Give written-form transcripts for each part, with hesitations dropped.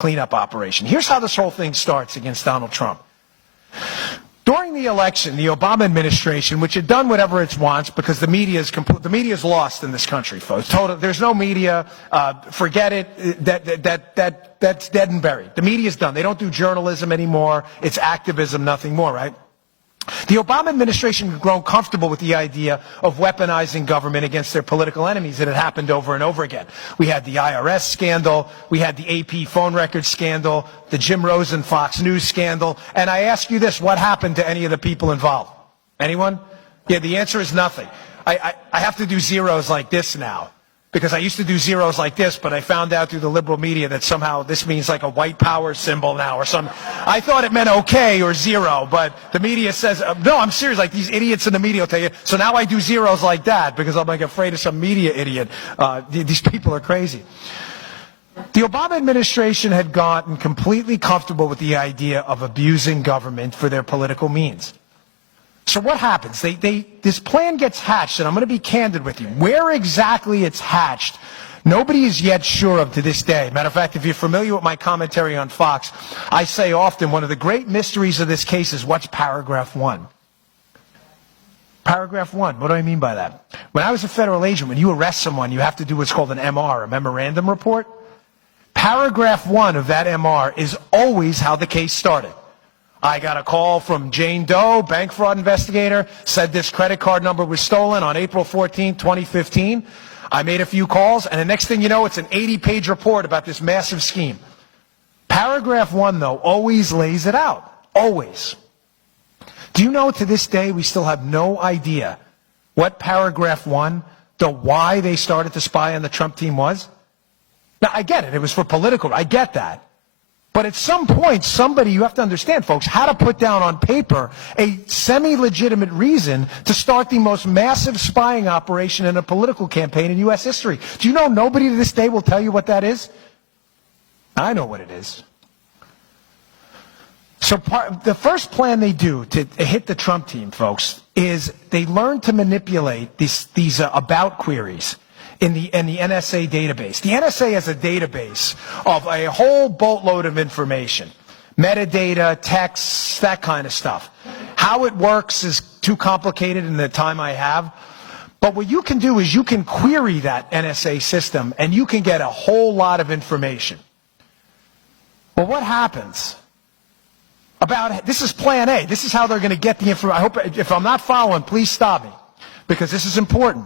cleanup operation. Here's how this whole thing starts against Donald Trump. During the election, the Obama administration, which had done whatever it wants because the media is lost in this country, folks. There's no media. Forget it. That's dead and buried. The media's done. They don't do journalism anymore. It's activism, nothing more, right? The Obama administration had grown comfortable with the idea of weaponizing government against their political enemies. It had happened over and over again. We had the IRS scandal. We had the AP phone record scandal, the Jim Rosen Fox News scandal. And I ask you this, what happened to any of the people involved? Anyone? Yeah, the answer is nothing. I have to do zeros like this now, because I used to do zeros like this, but I found out through the liberal media that somehow this means like a white power symbol now or something. I thought it meant okay or zero, but the media says, no, I'm serious, like these idiots in the media will tell you. So now I do zeros like that because I'm like afraid of some media idiot. These people are crazy. The Obama administration had gotten completely comfortable with the idea of abusing government for their political means. So what happens? This plan gets hatched, and I'm going to be candid with you. Where exactly it's hatched, nobody is yet sure of to this day. Matter of fact, if you're familiar with my commentary on Fox, I say often one of the great mysteries of this case is what's paragraph 1. Paragraph 1, what do I mean by that? When I was a federal agent, when you arrest someone, you have to do what's called an MR, a memorandum report. Paragraph 1 of that MR is always how the case started. I got a call from Jane Doe, bank fraud investigator, said this credit card number was stolen on April 14, 2015. I made a few calls, and the next thing you know, it's an 80-page report about this massive scheme. Paragraph 1, though, always lays it out. Always. Do you know to this day we still have no idea what paragraph 1, the why they started to spy on the Trump team was? Now, I get it. It was for political. I get that. But at some point, somebody, you have to understand, folks, had to put down on paper a semi-legitimate reason to start the most massive spying operation in a political campaign in U.S. history. Do you know nobody to this day will tell you what that is? I know what it is. So the first plan they do to hit the Trump team, folks, is they learn to manipulate these about queries in the NSA database. The NSA has a database of a whole boatload of information, metadata, texts, that kind of stuff. How it works is too complicated in the time I have. But what you can do is you can query that NSA system and you can get a whole lot of information. Well, what happens? This is plan A. This is how they're going to get the information. I hope, if I'm not following, please stop me, because this is important.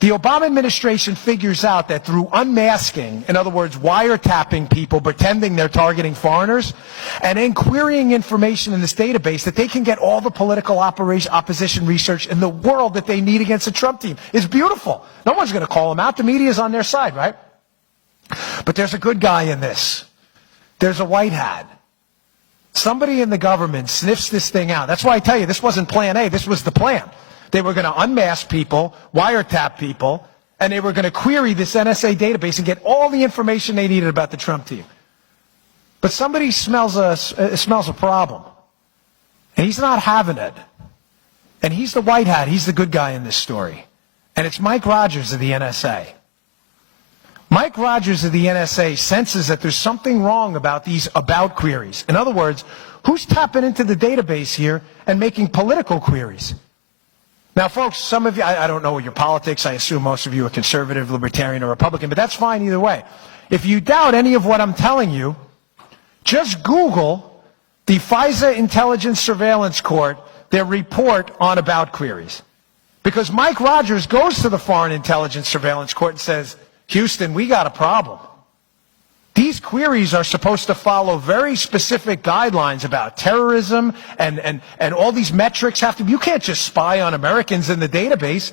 The Obama administration figures out that through unmasking, in other words, wiretapping people, pretending they're targeting foreigners, and then querying information in this database, that they can get all the political opposition research in the world that they need against the Trump team. It's beautiful. No one's going to call them out. The media's on their side, right? But there's a good guy in this. There's a white hat. Somebody in the government sniffs this thing out. That's why I tell you, this wasn't plan A. This was the plan. They were going to unmask people, wiretap people, and they were going to query this NSA database and get all the information they needed about the Trump team. But somebody smells a problem, and he's not having it. And he's the white hat. He's the good guy in this story. And it's Mike Rogers of the NSA. Mike Rogers of the NSA senses that there's something wrong about these about queries. In other words, who's tapping into the database here and making political queries? Now, folks, some of you, I don't know your politics. I assume most of you are conservative, libertarian, or Republican, but that's fine either way. If you doubt any of what I'm telling you, just Google the FISA Intelligence Surveillance Court, their report on about queries. Because Mike Rogers goes to the Foreign Intelligence Surveillance Court and says, Houston, we got a problem. These queries are supposed to follow very specific guidelines about terrorism, and all these metrics have to be, you can't just spy on Americans in the database.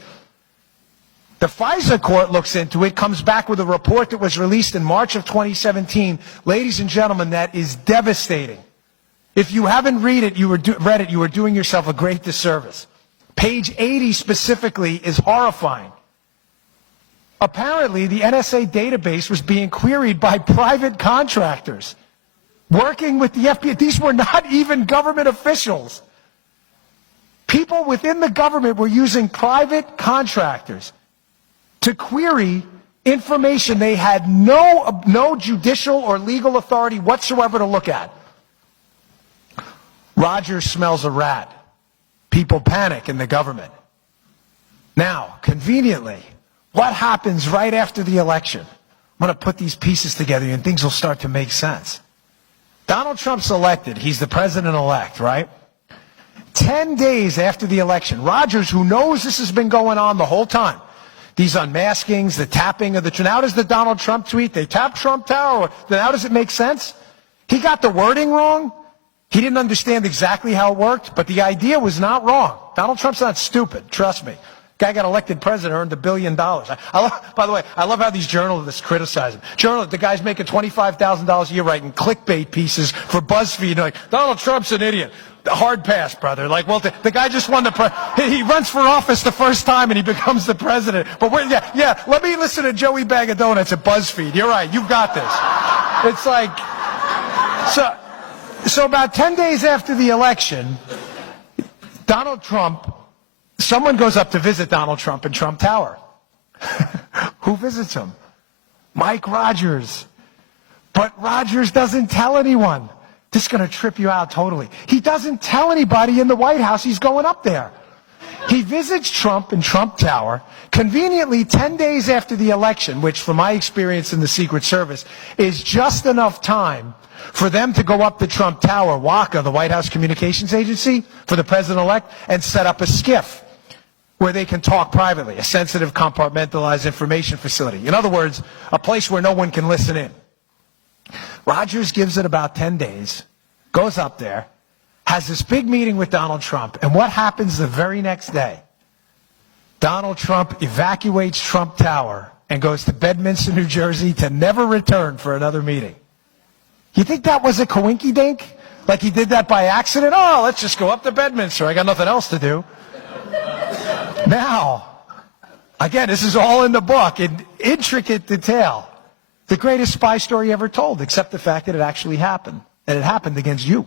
The FISA court looks into it, comes back with a report that was released in March of 2017. Ladies and gentlemen, that is devastating. If you haven't read it, you were doing yourself a great disservice. Page 80 specifically is horrifying. Apparently, the NSA database was being queried by private contractors working with the FBI. These were not even government officials. People within the government were using private contractors to query information they had no judicial or legal authority whatsoever to look at. Rogers smells a rat. People panic in the government. Now, conveniently, what happens right after the election? I'm going to put these pieces together and things will start to make sense. Donald Trump's elected. He's the president-elect, right? 10 days after the election, Rogers, who knows this has been going on the whole time, these unmaskings, the tapping of the... Now does the Donald Trump tweet, they tap Trump Tower, now does it make sense? He got the wording wrong. He didn't understand exactly how it worked, but the idea was not wrong. Donald Trump's not stupid, trust me. Guy got elected president, earned $1 billion. By the way, I love how these journalists criticize him. The guy's making $25,000 a year writing clickbait pieces for BuzzFeed. Like, Donald Trump's an idiot. Hard pass, brother. Like, well, the guy just won he runs for office the first time and he becomes the president. But let me listen to Joey Bag of Donuts at BuzzFeed. You're right, you've got this. It's like, so about 10 days after the election, Donald Trump, someone goes up to visit Donald Trump in Trump Tower. Who visits him? Mike Rogers. But Rogers doesn't tell anyone. This is going to trip you out totally. He doesn't tell anybody in the White House he's going up there. He visits Trump in Trump Tower, conveniently 10 days after the election, which from my experience in the Secret Service is just enough time for them to go up to Trump Tower, WACA, the White House Communications Agency, for the president-elect, and set up a SCIF where they can talk privately, a sensitive, compartmentalized information facility. In other words, a place where no one can listen in. Rogers gives it about 10 days, goes up there, has this big meeting with Donald Trump, and what happens the very next day? Donald Trump evacuates Trump Tower and goes to Bedminster, New Jersey to never return for another meeting. You think that was a coinky-dink? Like he did that by accident? Oh, let's just go up to Bedminster. I got nothing else to do. Now, again, this is all in the book in intricate detail. The greatest spy story ever told, except the fact that it actually happened. And it happened against you.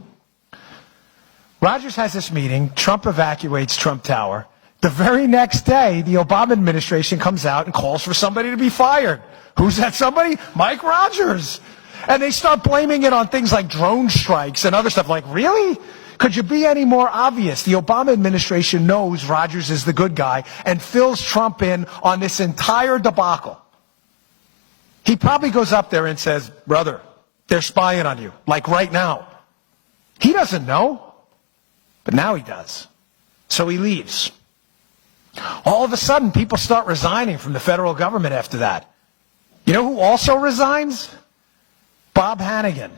Rogers has this meeting. Trump evacuates Trump Tower. The very next day, the Obama administration comes out and calls for somebody to be fired. Who's that somebody? Mike Rogers. And they start blaming it on things like drone strikes and other stuff. Like, really? Could you be any more obvious? The Obama administration knows Rogers is the good guy and fills Trump in on this entire debacle. He probably goes up there and says, brother, they're spying on you, like right now. He doesn't know, but now he does. So he leaves. All of a sudden, people start resigning from the federal government after that. You know who also resigns? Bob Hannigan.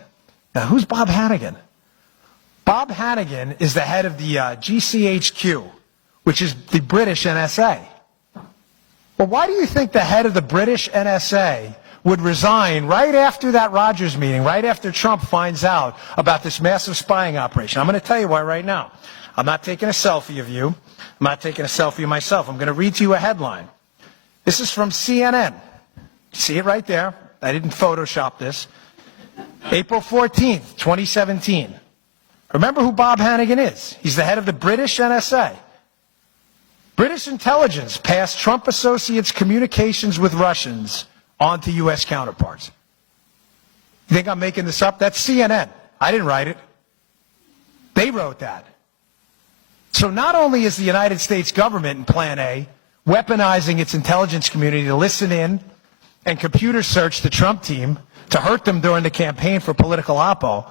Now, who's Bob Hannigan? Bob Hannigan is the head of the GCHQ, which is the British NSA. Well, why do you think the head of the British NSA would resign right after that Rogers meeting, right after Trump finds out about this massive spying operation? I'm going to tell you why right now. I'm not taking a selfie of you. I'm not taking a selfie of myself. I'm going to read to you a headline. This is from CNN. See it right there? I didn't Photoshop this. April 14th, 2017. Remember who Bob Hannigan is. He's the head of the British NSA. British intelligence passed Trump associates' communications with Russians on to U.S. counterparts. You think I'm making this up? That's CNN. I didn't write it. They wrote that. So not only is the United States government in Plan A weaponizing its intelligence community to listen in and computer search the Trump team to hurt them during the campaign for political oppo,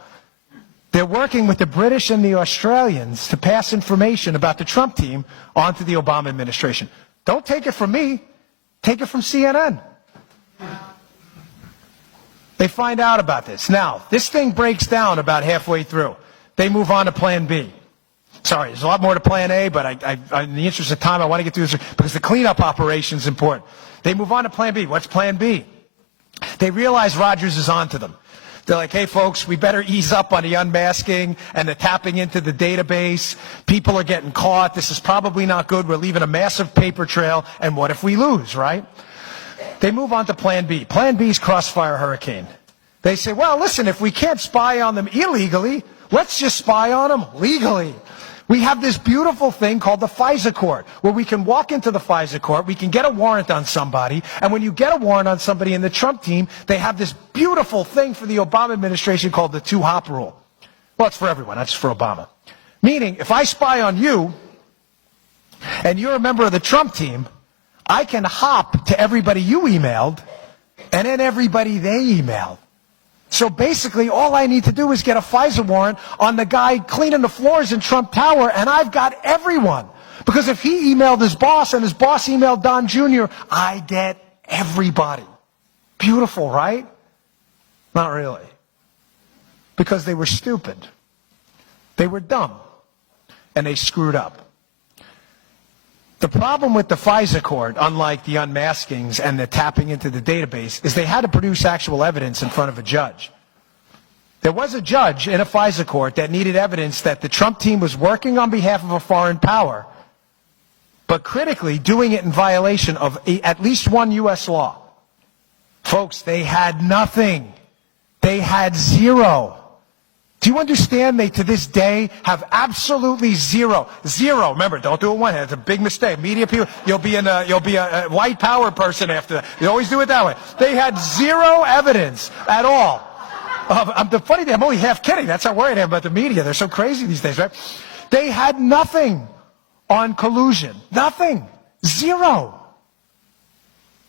they're working with the British and the Australians to pass information about the Trump team onto the Obama administration. Don't take it from me. Take it from CNN. They find out about this. Now, this thing breaks down about halfway through. They move on to Plan B. Sorry, there's a lot more to Plan A, but in the interest of time, I want to get through this because the cleanup operation is important. They move on to Plan B. What's Plan B? They realize Rogers is onto them. They're like, hey, folks, we better ease up on the unmasking and the tapping into the database. People are getting caught. This is probably not good. We're leaving a massive paper trail. And what if we lose, right? They move on to Plan B. Plan B is Crossfire Hurricane. They say, well, listen, if we can't spy on them illegally, let's just spy on them legally. We have this beautiful thing called the FISA court, where we can walk into the FISA court, we can get a warrant on somebody, and when you get a warrant on somebody in the Trump team, they have this beautiful thing for the Obama administration called the two-hop rule. Well, it's for everyone, not just for Obama. Meaning, if I spy on you, and you're a member of the Trump team, I can hop to everybody you emailed, and then everybody they emailed. So basically, all I need to do is get a FISA warrant on the guy cleaning the floors in Trump Tower, and I've got everyone. Because if he emailed his boss and his boss emailed Don Jr., I get everybody. Beautiful, right? Not really. Because they were stupid. They were dumb. And they screwed up. The problem with the FISA court, unlike the unmaskings and the tapping into the database, is they had to produce actual evidence in front of a judge. There was a judge in a FISA court that needed evidence that the Trump team was working on behalf of a foreign power, but critically doing it in violation of at least one U.S. law. Folks, they had nothing. They had zero. Do you understand they, to this day, have absolutely zero? Zero. Remember, don't do it one hand. It's a big mistake. Media people, you'll be a white power person after that. You always do it that way. They had zero evidence at all. The funny thing, I'm only half kidding. That's how worried I am about the media. They're so crazy these days, right? They had nothing on collusion. Nothing. Zero.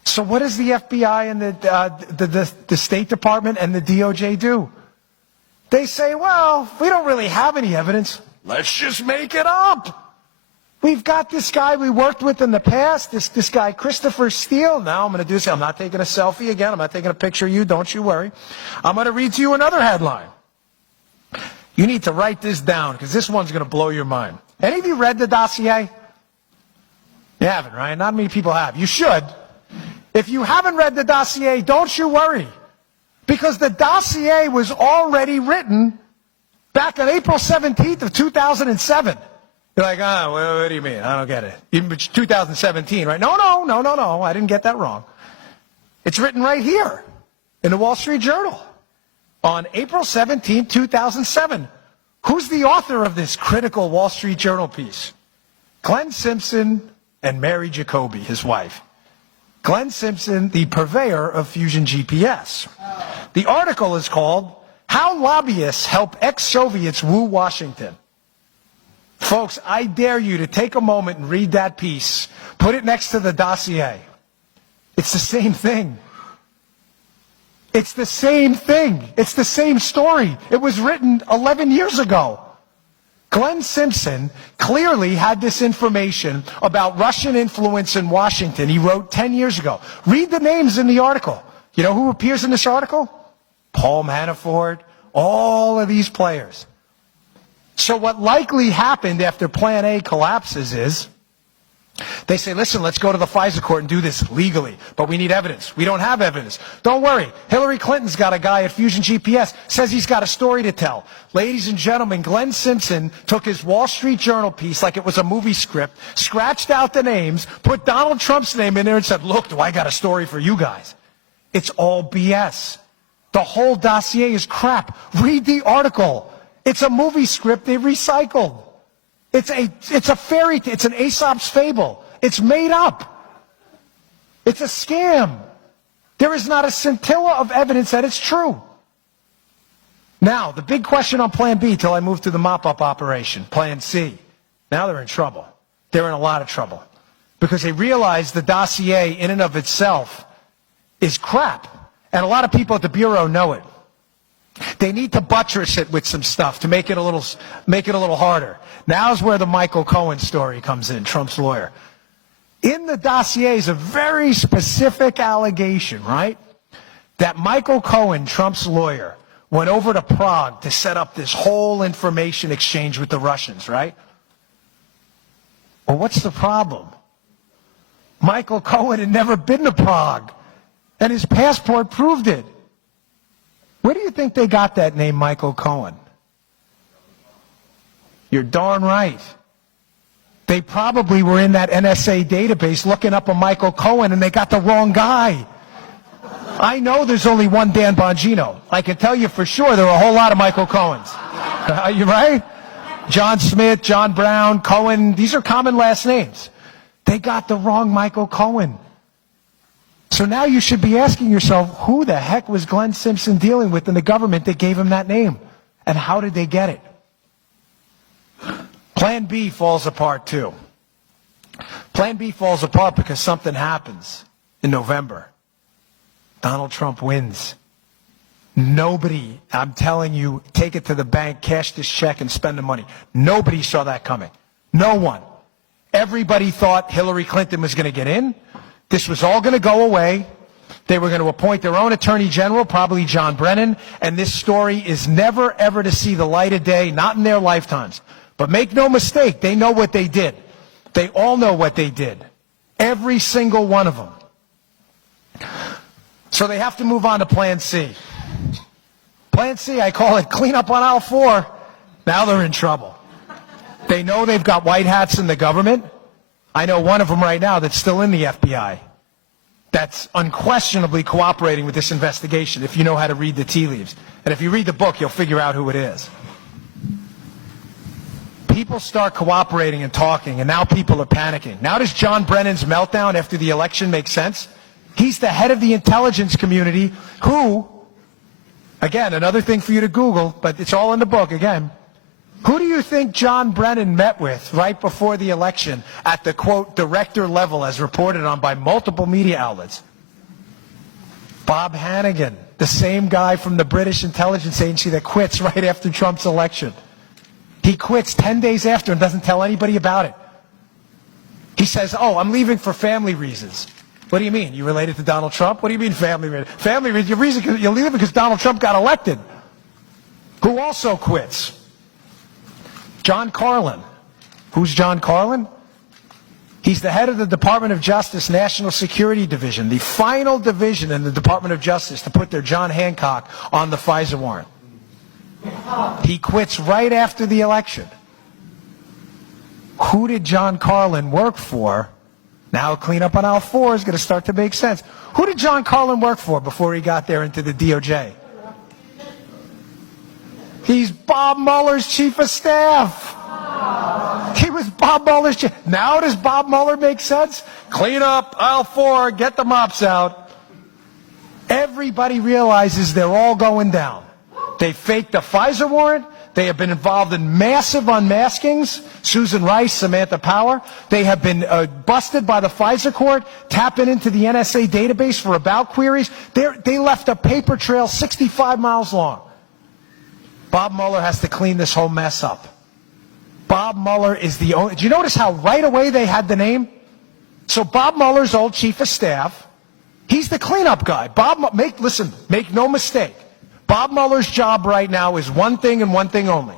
So what does the FBI and the State Department and the DOJ do? They say, well, we don't really have any evidence. Let's just make it up. We've got this guy we worked with in the past, this guy Christopher Steele. Now I'm going to do this. I'm not taking a selfie again. I'm not taking a picture of you. Don't you worry. I'm going to read to you another headline. You need to write this down because this one's going to blow your mind. Any of you read the dossier? You haven't, right? Not many people have. You should. If you haven't read the dossier, don't you worry. Because the dossier was already written back on April 17th of 2007. You're like, what do you mean? I don't get it. Even 2017, right? No, I didn't get that wrong. It's written right here in the Wall Street Journal on April 17th, 2007. Who's the author of this critical Wall Street Journal piece? Glenn Simpson and Mary Jacoby, his wife. Glenn Simpson, the purveyor of Fusion GPS. The article is called, How Lobbyists Help Ex-Soviets Woo Washington. Folks, I dare you to take a moment and read that piece. Put it next to the dossier. It's the same thing. It's the same thing. It's the same story. It was written 11 years ago. Glenn Simpson clearly had this information about Russian influence in Washington. He wrote 10 years ago. Read the names in the article. You know who appears in this article? Paul Manafort, all of these players. So what likely happened after Plan A collapses is they say, listen, let's go to the FISA court and do this legally, but we need evidence. We don't have evidence. Don't worry. Hillary Clinton's got a guy at Fusion GPS, says he's got a story to tell. Ladies and gentlemen, Glenn Simpson took his Wall Street Journal piece like it was a movie script, scratched out the names, put Donald Trump's name in there and said, look, do I got a story for you guys? It's all BS. The whole dossier is crap. Read the article. It's a movie script they recycled. It's a fairy tale. It's an Aesop's fable. It's made up. It's a scam. There is not a scintilla of evidence that it's true. Now, the big question on Plan B till I move to the mop-up operation, Plan C. Now they're in trouble. They're in a lot of trouble. Because they realize the dossier in and of itself is crap. And a lot of people at the Bureau know it. They need to buttress it with some stuff to make it a little harder. Now's where the Michael Cohen story comes in, Trump's lawyer. In the dossier is a very specific allegation, right? That Michael Cohen, Trump's lawyer, went over to Prague to set up this whole information exchange with the Russians, right? Well, what's the problem? Michael Cohen had never been to Prague, and his passport proved it. Where do you think they got that name, Michael Cohen? You're darn right. They probably were in that NSA database looking up a Michael Cohen, and they got the wrong guy. I know there's only one Dan Bongino. I can tell you for sure there are a whole lot of Michael Cohens. Are you right? John Smith, John Brown, Cohen, these are common last names. They got the wrong Michael Cohen. So now you should be asking yourself, who the heck was Glenn Simpson dealing with in the government that gave him that name? And how did they get it? Plan B falls apart too. Plan B falls apart because something happens in November. Donald Trump wins. Nobody, I'm telling you, take it to the bank, cash this check, and spend the money. Nobody saw that coming. No one. Everybody thought Hillary Clinton was going to get in. This was all going to go away. They were going to appoint their own attorney general, probably John Brennan, and this story is never, ever to see the light of day, not in their lifetimes. But make no mistake, they know what they did. They all know what they did. Every single one of them. So they have to move on to Plan C. Plan C, I call it clean up on aisle 4. Now they're in trouble. They know they've got white hats in the government. I know one of them right now that's still in the FBI. That's unquestionably cooperating with this investigation if you know how to read the tea leaves. And if you read the book, you'll figure out who it is. People start cooperating and talking, and now people are panicking. Now does John Brennan's meltdown after the election make sense? He's the head of the intelligence community who, again, another thing for you to Google, but it's all in the book again. Who do you think John Brennan met with right before the election at the, quote, director level as reported on by multiple media outlets? Bob Hannigan, the same guy from the British intelligence agency that quits right after Trump's election. He quits 10 days after and doesn't tell anybody about it. He says, oh, I'm leaving for family reasons. What do you mean? You related to Donald Trump? What do you mean family reasons? Family reasons, you're leaving because Donald Trump got elected. Who also quits? John Carlin. Who's John Carlin? He's the head of the Department of Justice National Security Division, the final division in the Department of Justice to put their John Hancock on the FISA warrant. He quits right after the election. Who did John Carlin work for? Now clean up on aisle 4 is going to start to make sense. Who did John Carlin work for before he got there into the DOJ? He's Bob Mueller's chief of staff. He was Bob Mueller's chief. Now does Bob Mueller make sense? Clean up aisle 4, get the mops out. Everybody realizes they're all going down. They faked the FISA warrant. They have been involved in massive unmaskings. Susan Rice, Samantha Power. They have been busted by the FISA court, tapping into the NSA database for about queries. They left a paper trail 65 miles long. Bob Mueller has to clean this whole mess up. Bob Mueller is the only... Do you notice how right away they had the name? So Bob Mueller's old chief of staff, he's the cleanup guy. Listen, make no mistake. Bob Mueller's job right now is one thing and one thing only.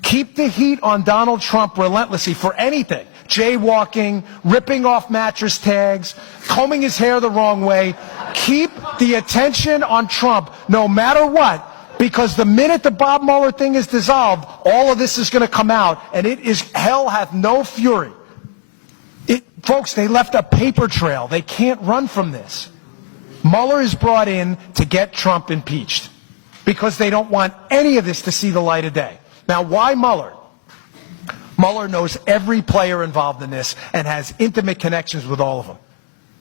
Keep the heat on Donald Trump relentlessly for anything. Jaywalking, ripping off mattress tags, combing his hair the wrong way. Keep the attention on Trump no matter what, because the minute the Bob Mueller thing is dissolved, all of this is going to come out, and it is hell hath no fury. Folks, they left a paper trail. They can't run from this. Mueller is brought in to get Trump impeached because they don't want any of this to see the light of day. Now, why Mueller? Mueller knows every player involved in this and has intimate connections with all of them.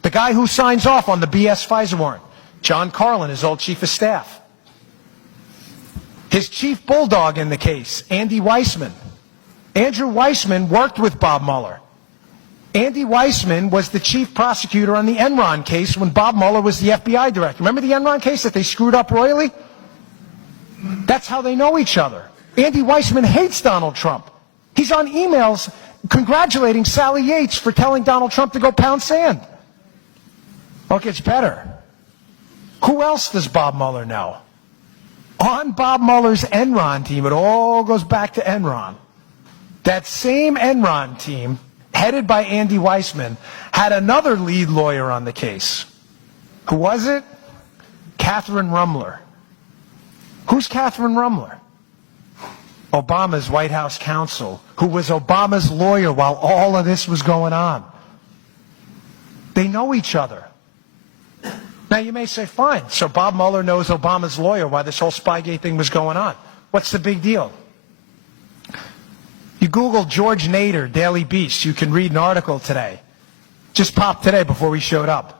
The guy who signs off on the BS FISA warrant, John Carlin, his old chief of staff. His chief bulldog in the case, Andy Weissman. Andrew Weissman worked with Bob Mueller. Andy Weissman was the chief prosecutor on the Enron case when Bob Mueller was the FBI director. Remember the Enron case that they screwed up royally? That's how they know each other. Andy Weissman hates Donald Trump. He's on emails congratulating Sally Yates for telling Donald Trump to go pound sand. Well, it gets better. Who else does Bob Mueller know? On Bob Mueller's Enron team, it all goes back to Enron. That same Enron team, headed by Andy Weissman, had another lead lawyer on the case. Who was it? Catherine Rumler. Who's Catherine Rumler? Obama's White House counsel, who was Obama's lawyer while all of this was going on. They know each other. Now you may say, fine, so Bob Mueller knows Obama's lawyer while this whole Spygate thing was going on. What's the big deal? You Google George Nader, Daily Beast, you can read an article today. Just popped today before we showed up.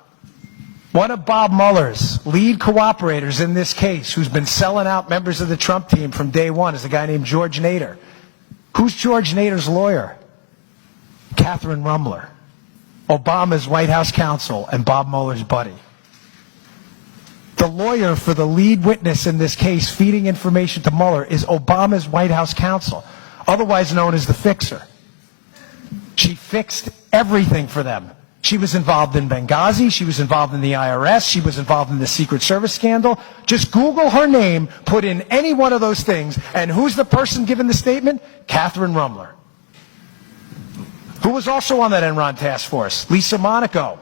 One of Bob Mueller's lead cooperators in this case, who's been selling out members of the Trump team from day one, is a guy named George Nader. Who's George Nader's lawyer? Catherine Rummler, Obama's White House counsel and Bob Mueller's buddy. The lawyer for the lead witness in this case feeding information to Mueller is Obama's White House counsel, otherwise known as the fixer. She fixed everything for them. She was involved in Benghazi. She was involved in the IRS. She was involved in the Secret Service scandal. Just Google her name, put in any one of those things, and who's the person giving the statement? Catherine Rummler. Who was also on that Enron task force? Lisa Monaco,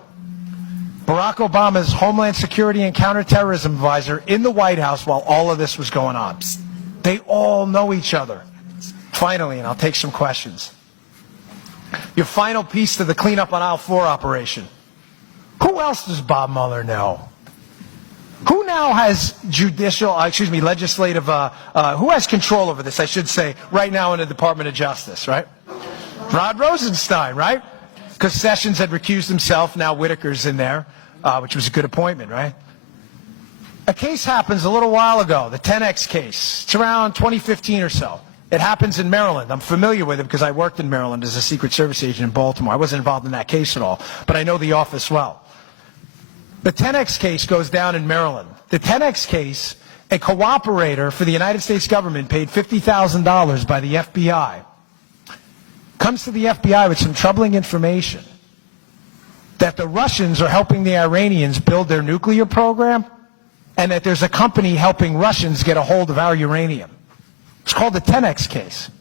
Barack Obama's Homeland Security and Counterterrorism advisor in the White House while all of this was going on. They all know each other. Finally, and I'll take some questions. Your final piece to the cleanup on aisle 4 operation. Who else does Bob Mueller know? Who now has legislative, who has control over this, I should say, right now in the Department of Justice, right? Rod Rosenstein, right? Because Sessions had recused himself, now Whitaker's in there, which was a good appointment, right? A case happens a little while ago, the 10X case. It's around 2015 or so. It happens in Maryland. I'm familiar with it because I worked in Maryland as a Secret Service agent in Baltimore. I wasn't involved in that case at all, but I know the office well. The 10X case goes down in Maryland. The 10X case, a cooperator for the United States government paid $50,000 by the FBI, comes to the FBI with some troubling information that the Russians are helping the Iranians build their nuclear program and that there's a company helping Russians get a hold of our uranium. It's called the 10X case.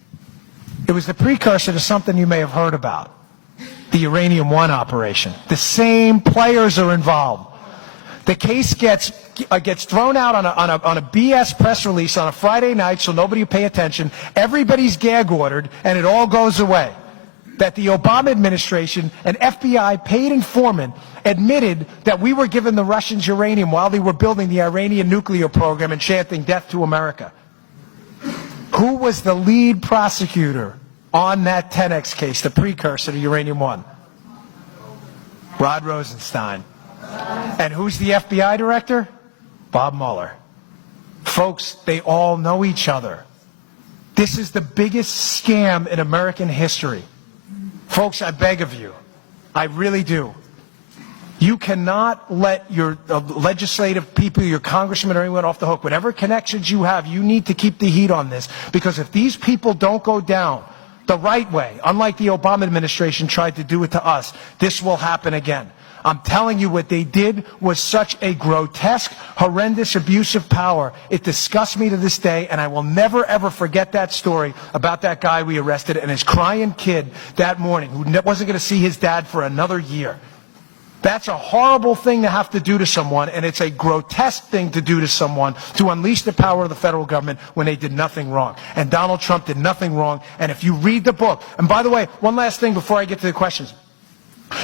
It was the precursor to something you may have heard about, the Uranium One operation. The same players are involved. The case gets thrown out on a BS press release on a Friday night so nobody will pay attention. Everybody's gag ordered, and it all goes away. That the Obama administration, an FBI paid informant, admitted that we were giving the Russians uranium while they were building the Iranian nuclear program and chanting death to America. Who was the lead prosecutor on that 10X case, the precursor to Uranium One? Rod Rosenstein. And who's the FBI director? Bob Mueller. Folks, they all know each other. This is the biggest scam in American history. Folks, I beg of you, I really do. You cannot let your legislative people, your congressmen or anyone off the hook. Whatever connections you have, you need to keep the heat on this. Because if these people don't go down the right way, unlike the Obama administration tried to do it to us, this will happen again. I'm telling you, what they did was such a grotesque, horrendous abuse of power. It disgusts me to this day, and I will never, ever forget that story about that guy we arrested and his crying kid that morning who wasn't going to see his dad for another year. That's a horrible thing to have to do to someone, and it's a grotesque thing to do to someone to unleash the power of the federal government when they did nothing wrong. And Donald Trump did nothing wrong. And if you read the book, and by the way, one last thing before I get to the questions.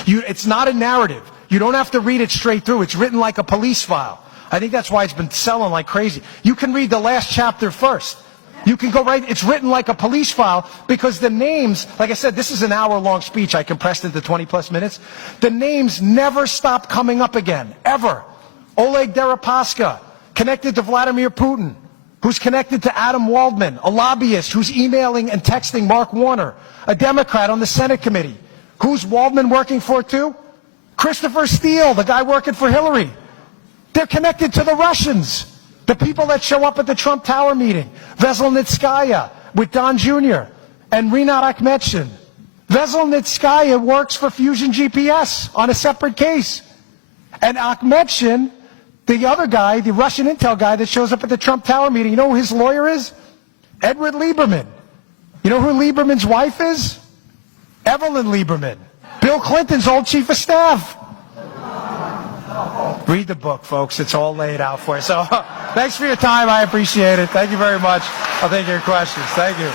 It's not a narrative. You don't have to read it straight through. It's written like a police file. I think that's why it's been selling like crazy. You can read the last chapter first. You can go right, it's written like a police file because the names, like I said, this is an hour-long speech. I compressed it to 20-plus minutes. The names never stop coming up again, ever. Oleg Deripaska, connected to Vladimir Putin, who's connected to Adam Waldman, a lobbyist who's emailing and texting Mark Warner, a Democrat on the Senate committee. Who's Waldman working for, too? Christopher Steele, the guy working for Hillary. They're connected to the Russians. The people that show up at the Trump Tower meeting, Veselnitskaya with Don Jr. and Rinat Akhmetshin. Veselnitskaya works for Fusion GPS on a separate case. And Akhmetshin, the other guy, the Russian intel guy that shows up at the Trump Tower meeting, you know who his lawyer is? Edward Lieberman. You know who Lieberman's wife is? Evelyn Lieberman. Bill Clinton's old chief of staff. Read the book, folks. It's all laid out for you. So thanks for your time. I appreciate it. Thank you very much. I'll take your questions. Thank you.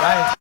Bye.